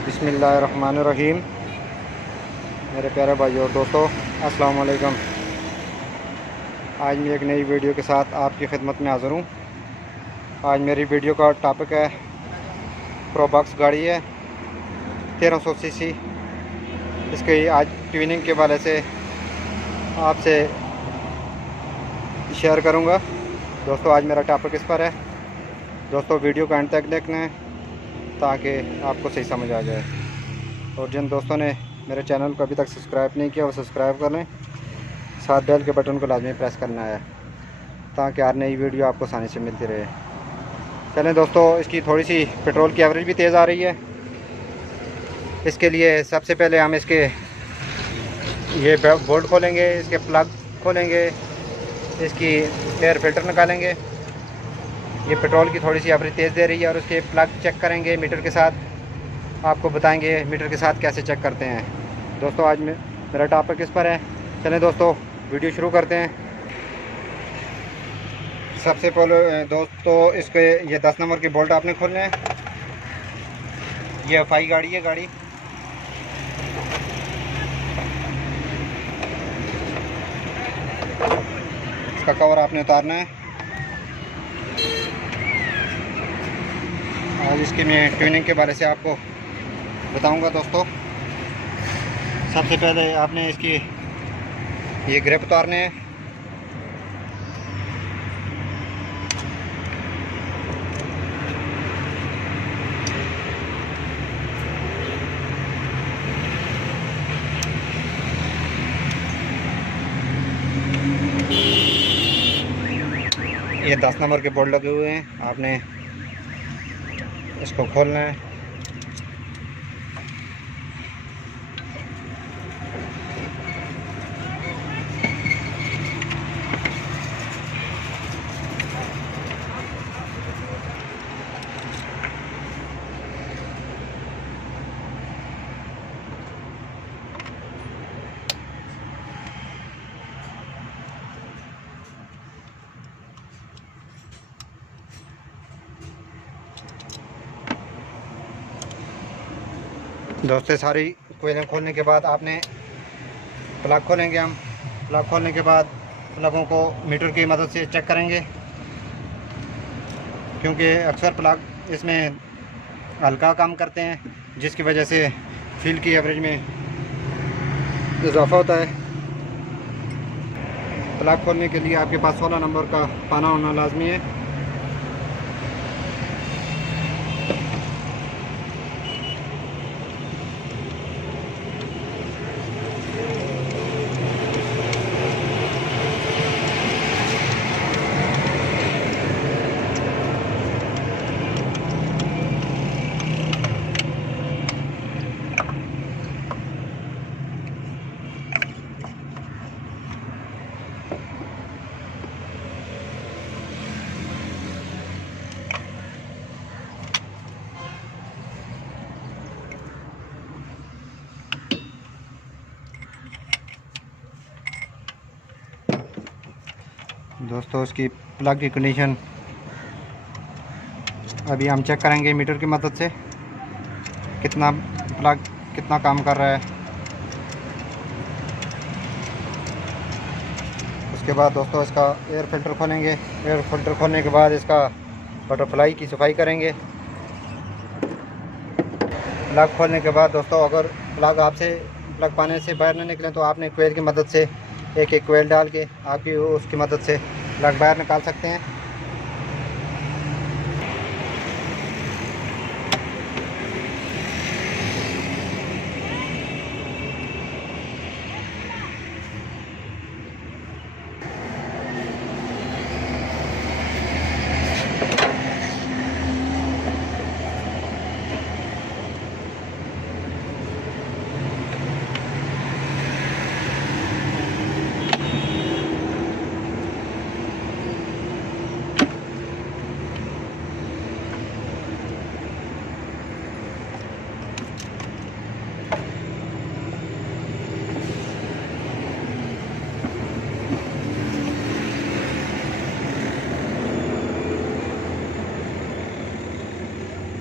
बिस्मिल्लाहिर्रहमानिर्रहीम। मेरे प्यारे भाइयों और दोस्तों, अस्सलाम वालेकुम। आज मैं एक नई वीडियो के साथ आपकी खिदमत में हाज़िर हूँ। आज मेरी वीडियो का टॉपिक है, प्रोबॉक्स गाड़ी है 1300 सीसी। इसकी आज ट्यूनिंग के वाले से आपसे शेयर करूँगा। दोस्तों, आज मेरा टॉपिक इस पर है। दोस्तों, वीडियो को एंड तक देखना है ताकि आपको सही समझ आ जाए। और जिन दोस्तों ने मेरे चैनल को अभी तक सब्सक्राइब नहीं किया वो सब्सक्राइब कर लें, साथ बेल के बटन को लाजमी प्रेस करना है ताकि हर नई वीडियो आपको आसानी से मिलती रहे। चलें दोस्तों, इसकी थोड़ी सी पेट्रोल की एवरेज भी तेज़ आ रही है। इसके लिए सबसे पहले हम इसके ये बोल्ट खोलेंगे, इसके प्लग खोलेंगे, इसकी एयर फिल्टर निकालेंगे। ये पेट्रोल की थोड़ी सी एवरेज तेज़ दे रही है और उसके प्लग चेक करेंगे मीटर के साथ। आपको बताएंगे मीटर के साथ कैसे चेक करते हैं। दोस्तों, आज मेरा टॉपिक इस पर है। चलें दोस्तों, वीडियो शुरू करते हैं। सबसे पहले दोस्तों, इसके ये 10 नंबर के बोल्ट आपने खोलने हैं। ये FI गाड़ी है। गाड़ी इसका कवर आपने उतारना है। आज इसकी मैं ट्यूनिंग के बारे से आपको बताऊंगा। दोस्तों, सबसे पहले आपने इसकी ये ग्रिप उतारने हैं। ये 10 नंबर के बोल्ट लगे हुए हैं, आपने इसको खोलना है। दोस्तों, सारी कोयलें खोलने के बाद आपने प्लग खोलेंगे। हम प्लग खोलने के बाद प्लगों को मीटर की मदद से चेक करेंगे, क्योंकि अक्सर प्लग इसमें हल्का काम करते हैं, जिसकी वजह से फ्यूल की एवरेज में इजाफा होता है। प्लग खोलने के लिए आपके पास 16 नंबर का पाना होना लाजमी है। दोस्तों, इसकी प्लग की कंडीशन अभी हम चेक करेंगे मीटर की मदद से, प्लग कितना काम कर रहा है। उसके बाद दोस्तों, इसका एयर फिल्टर खोलेंगे। एयर फिल्टर खोलने के बाद इसका बटरफ्लाई की सफाई करेंगे। प्लग खोलने के बाद दोस्तों, अगर प्लग पाने से बाहर ना निकले तो आपने कोयल की मदद से एक कोयल डाल के आपकी उसकी मदद से प्लग बाहर निकाल सकते हैं।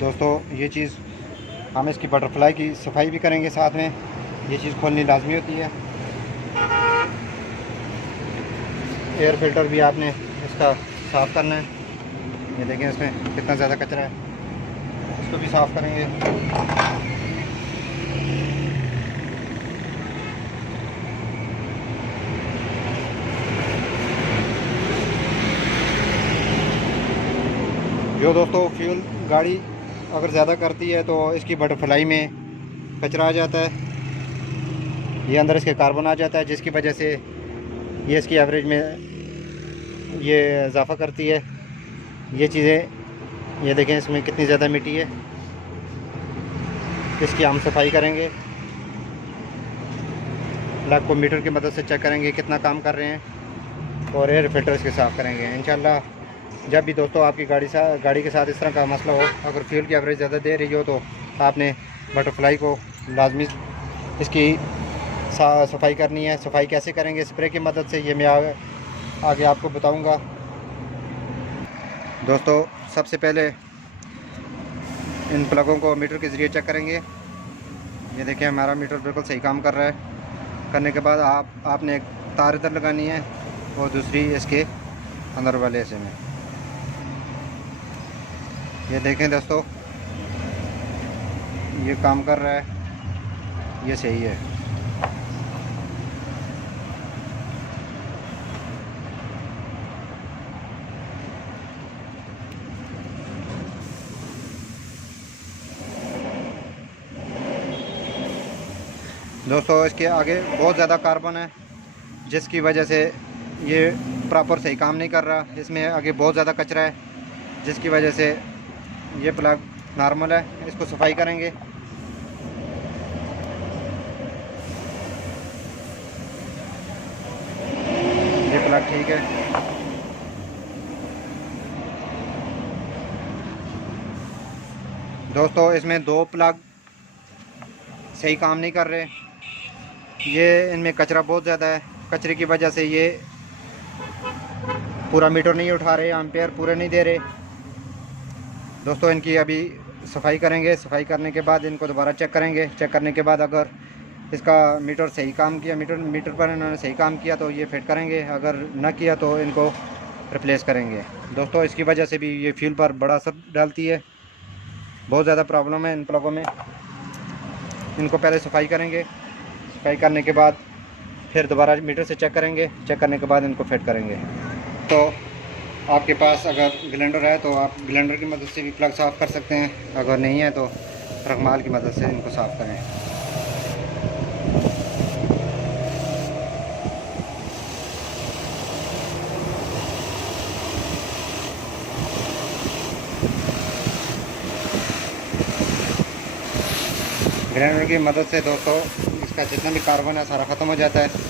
दोस्तों, ये चीज़ हम इसकी बटरफ्लाई की सफाई भी करेंगे साथ में, ये चीज़ खोलनी लाजमी होती है। एयर फिल्टर भी आपने इसका साफ़ करना है। ये देखें इसमें कितना ज़्यादा कचरा है, इसको भी साफ़ करेंगे। जो दोस्तों फ्यूल गाड़ी अगर ज़्यादा करती है तो इसकी बटरफ्लाई में कचरा आ जाता है, ये अंदर इसके कार्बन आ जाता है, जिसकी वजह से ये इसकी एवरेज में ये इजाफ़ा करती है। ये चीज़ें ये देखें इसमें कितनी ज़्यादा मिट्टी है, इसकी हम सफाई करेंगे। प्लग को मीटर की मदद से चेक करेंगे कितना काम कर रहे हैं और एयर फिल्टर इसके साफ़ करेंगे इंशाल्लाह। जब भी दोस्तों आपकी गाड़ी के साथ इस तरह का मसला हो, अगर फ्यूल की एवरेज ज़्यादा दे रही हो तो आपने बटरफ्लाई को लाजमी इसकी सफाई करनी है। सफाई कैसे करेंगे? स्प्रे की मदद से, ये मैं आगे आपको बताऊंगा। दोस्तों सबसे पहले इन प्लगों को मीटर के ज़रिए चेक करेंगे। ये देखिए हमारा मीटर बिल्कुल सही काम कर रहा है। करने के बाद आपने एक तार इधर लगानी है और दूसरी इसके अंदर वाले हिस्से में। ये देखें दोस्तों ये काम कर रहा है, ये सही है। दोस्तों इसके आगे बहुत ज़्यादा कार्बन है, जिसकी वजह से ये प्रॉपर सही काम नहीं कर रहा। इसमें आगे बहुत ज़्यादा कचरा है, जिसकी वजह से ये प्लग नॉर्मल है। इसको सफाई करेंगे। ये प्लग ठीक है। दोस्तों इसमें दो प्लग सही काम नहीं कर रहे, ये इनमें कचरा बहुत ज़्यादा है। कचरे की वजह से ये पूरा मीटर नहीं उठा रहे, एम्पेयर पूरे नहीं दे रहे। दोस्तों इनकी अभी सफाई करेंगे। सफाई करने के बाद इनको दोबारा चेक करेंगे। चेक करने के बाद अगर इसका मीटर सही काम किया, मीटर पर इन्होंने सही काम किया तो ये फिट करेंगे, अगर न किया तो इनको रिप्लेस करेंगे। दोस्तों इसकी वजह से भी ये फ्यूल पर बड़ा असर डालती है, बहुत ज़्यादा प्रॉब्लम है इन प्लगों में। इनको पहले सफाई करेंगे, सफाई करने के बाद फिर दोबारा मीटर से चेक करेंगे। चेक करने के बाद इनको फिट करेंगे। तो आपके पास अगर ग्राइंडर है तो आप ग्राइंडर की मदद से भी प्लग साफ़ कर सकते हैं, अगर नहीं है तो रखमाल की मदद से इनको साफ़ करें। ग्राइंडर की मदद से दोस्तों इसका जितना भी कार्बन है सारा ख़त्म हो जाता है।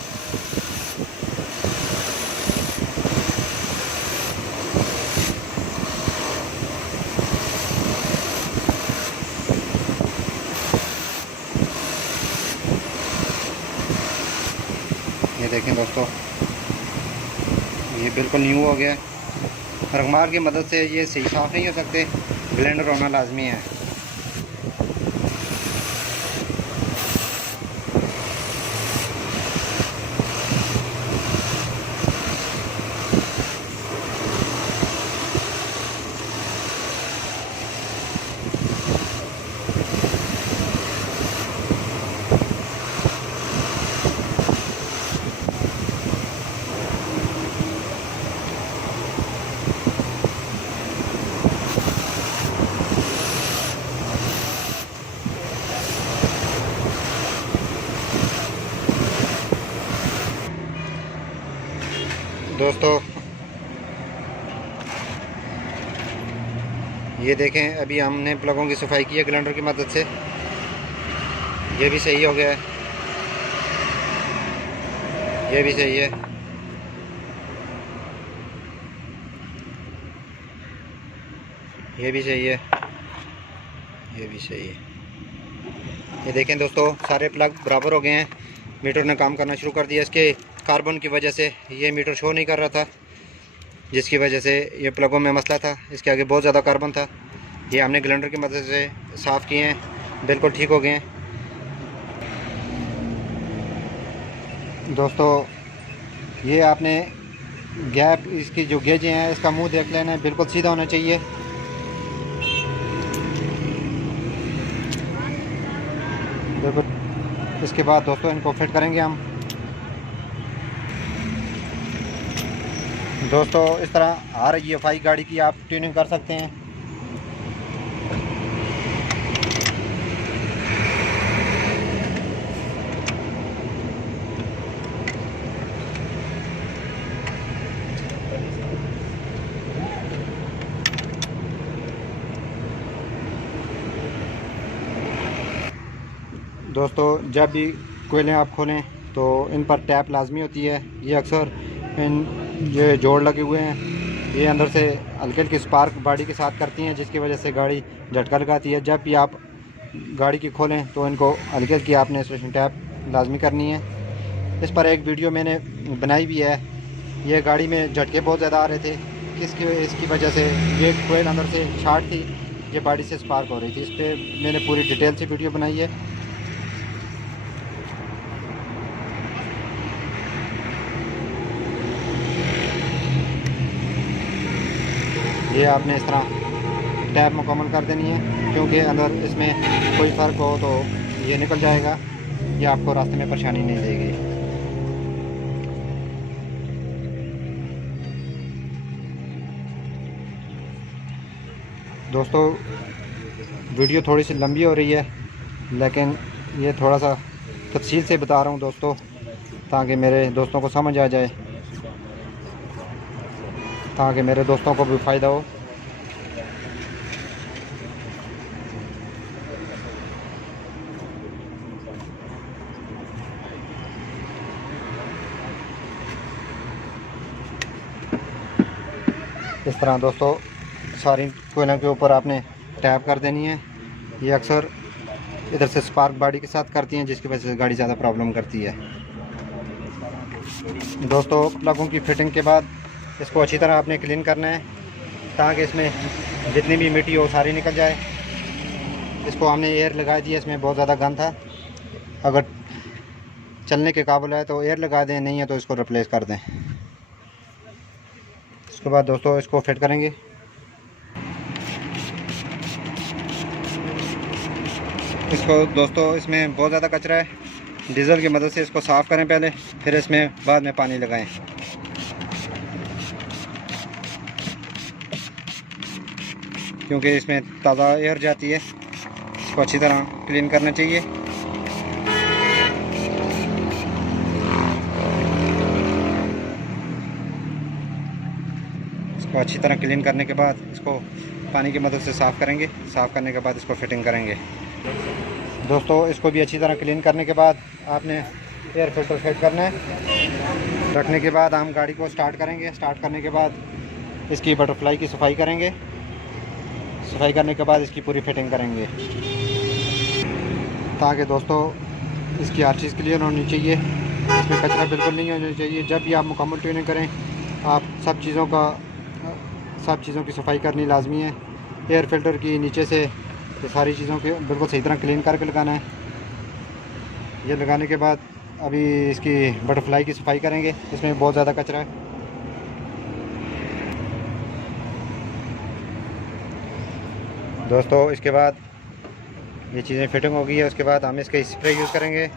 ये देखें दोस्तों ये बिल्कुल न्यू हो गया है। रखमाल की मदद से ये सही साफ़ नहीं हो सकते, ग्राइंडर होना लाजमी है। दोस्तों ये देखें अभी हमने प्लगों की सफाई की है ग्राइंडर की मदद से, ये भी सही हो गया है, ये भी सही है। ये भी सही है, ये भी सही है। ये देखें दोस्तों सारे प्लग बराबर हो गए हैं। मीटर ने काम करना शुरू कर दिया। इसके कार्बन की वजह से ये मीटर शो नहीं कर रहा था, जिसकी वजह से ये प्लगों में मसला था। इसके आगे बहुत ज़्यादा कार्बन था। ये हमने ग्राइंडर की मदद से साफ़ किए हैं। बिल्कुल ठीक हो गए हैं। दोस्तों ये आपने गैप, इसकी जो गेजें हैं इसका मुंह देख लेना है, बिल्कुल सीधा होना चाहिए। बिल्कुल। इसके बाद दोस्तों इनको फिट करेंगे हम। दोस्तों इस तरह REFI गाड़ी की आप ट्यूनिंग कर सकते हैं। दोस्तों जब भी कोयले आप खोलें तो इन पर टैप लाजमी होती है। ये अक्सर इन ये जोड़ लगे हुए हैं, ये अंदर से हल्के हल्की स्पार्क बॉडी के साथ करती हैं, जिसकी वजह से गाड़ी झटका लगाती है। जब भी आप गाड़ी की खोलें तो इनको हल्की हल्की आपने स्टेशन टैप लाजमी करनी है। इस पर एक वीडियो मैंने बनाई भी है। ये गाड़ी में झटके बहुत ज़्यादा आ रहे थे, इसकी वजह से ये कोयल अंदर से शार्ट थी, ये बॉडी से स्पार्क हो रही थी। इस पर मैंने पूरी डिटेल से वीडियो बनाई है। ये आपने इस तरह टैप मुकम्मल कर देनी है, क्योंकि अंदर इसमें कोई फ़र्क हो तो ये निकल जाएगा, ये आपको रास्ते में परेशानी नहीं देगी। दोस्तों वीडियो थोड़ी सी लंबी हो रही है, लेकिन ये थोड़ा सा तफसील से बता रहा हूँ दोस्तों, ताकि मेरे दोस्तों को समझ आ जाए, ताकि मेरे दोस्तों को भी फ़ायदा हो। इस तरह दोस्तों सारी कोयलों के ऊपर आपने टैप कर देनी है। ये अक्सर इधर से स्पार्क बॉडी के साथ करती हैं, जिसकी वजह से गाड़ी ज़्यादा प्रॉब्लम करती है। दोस्तों प्लगों की फिटिंग के बाद इसको अच्छी तरह आपने क्लीन करना है, ताकि इसमें जितनी भी मिट्टी हो सारी निकल जाए। इसको हमने एयर लगा दिया, इसमें बहुत ज़्यादा गंद था। अगर चलने के काबिल है तो एयर लगा दें, नहीं है तो इसको रिप्लेस कर दें। उसके बाद दोस्तों इसको फिट करेंगे। इसको दोस्तों इसमें बहुत ज़्यादा कचरा है, डीज़ल की मदद से इसको साफ़ करें पहले, फिर इसमें बाद में पानी लगाएं। क्योंकि इसमें ताज़ा एयर जाती है। इसको अच्छी तरह क्लीन करना चाहिए। इसको अच्छी तरह क्लीन करने के बाद इसको पानी की मदद से साफ़ करेंगे। साफ़ करने के बाद इसको फिटिंग करेंगे। दोस्तों इसको भी अच्छी तरह क्लीन करने के बाद आपने एयर फिल्टर फिट करना है। रखने के बाद हम गाड़ी को स्टार्ट करेंगे। स्टार्ट करने के बाद इसकी बटरफ्लाई की सफाई करेंगे। सफाई करने के बाद इसकी पूरी फिटिंग करेंगे, ताकि दोस्तों इसकी हर चीज़ क्लियर होनी चाहिए। इसमें कचरा बिल्कुल नहीं होना चाहिए। जब भी आप मुकम्मल ट्यूनिंग करें, आप सब चीज़ों की सफाई करनी लाजमी है। एयर फिल्टर की नीचे से ये सारी चीज़ों की बिल्कुल सही तरह क्लीन करके लगाना है। ये लगाने के बाद अभी इसकी बटरफ्लाई की सफाई करेंगे। इसमें बहुत ज़्यादा कचरा है। दोस्तों इसके बाद ये चीज़ें फिटिंग हो गई है। उसके बाद हम इसके स्प्रे यूज़ करेंगे।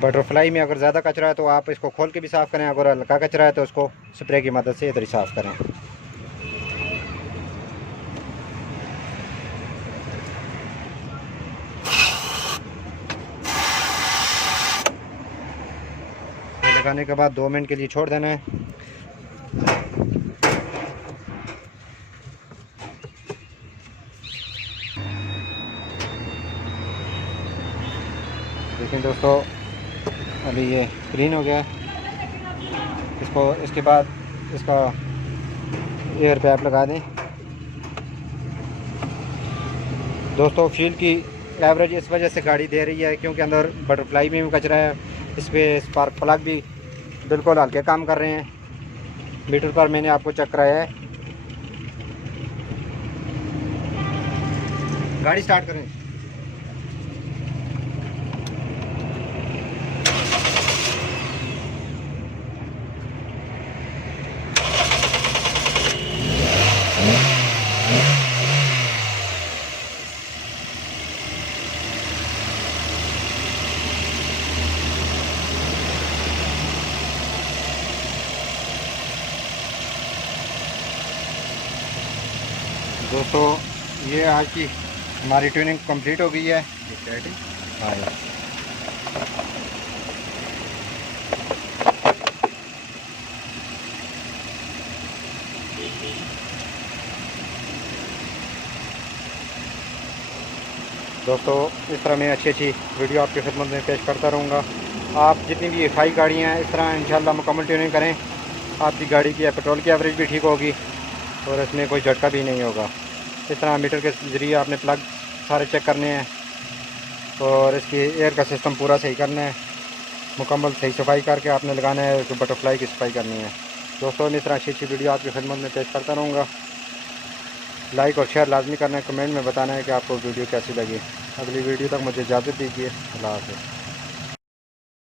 बटरफ्लाई में अगर ज़्यादा कचरा है तो आप इसको खोल के भी साफ़ करें, अगर हल्का कचरा है तो उसको स्प्रे की मदद से इधर ही साफ़ करें। लगाने के बाद 2 मिनट के लिए छोड़ देना है। लेकिन दोस्तों अभी ये क्लीन हो गया। इसके बाद इसका एयर पैप लगा दें। दोस्तों फ्यूल की एवरेज इस वजह से गाड़ी दे रही है क्योंकि अंदर बटरफ्लाई में भी कचरा है, इस पर स्पार्क प्लग भी बिल्कुल हल्के काम कर रहे हैं। मीटर पर मैंने आपको चेक कराया है। गाड़ी स्टार्ट करें। दोस्तों ये आज की हमारी ट्यूनिंग कंप्लीट हो गई है। हाँ दोस्तों इस तरह मैं अच्छी वीडियो आपकी खिदमत में पेश करता रहूँगा। आप जितनी भी एफआई गाड़ियाँ हैं इस तरह इंशाल्लाह मुकम्मल ट्यूनिंग करें, आपकी गाड़ी की पेट्रोल की एवरेज भी ठीक होगी और इसमें कोई झटका भी नहीं होगा। इस तरह मीटर के ज़रिए आपने प्लग सारे चेक करने हैं और इसकी एयर का सिस्टम पूरा सही करना है। मुकम्मल सही सफाई करके आपने लगाना है, तो बटरफ्लाई की सफाई करनी है। दोस्तों इस तरह अच्छी वीडियो आपकी खिदमत में पेश करता रहूँगा। लाइक और शेयर लाजमी करना है, कमेंट में बताना है कि आपको वीडियो कैसी लगी। अगली वीडियो तक मुझे इजाज़त दीजिए। अल्लाह हाफ़िज़।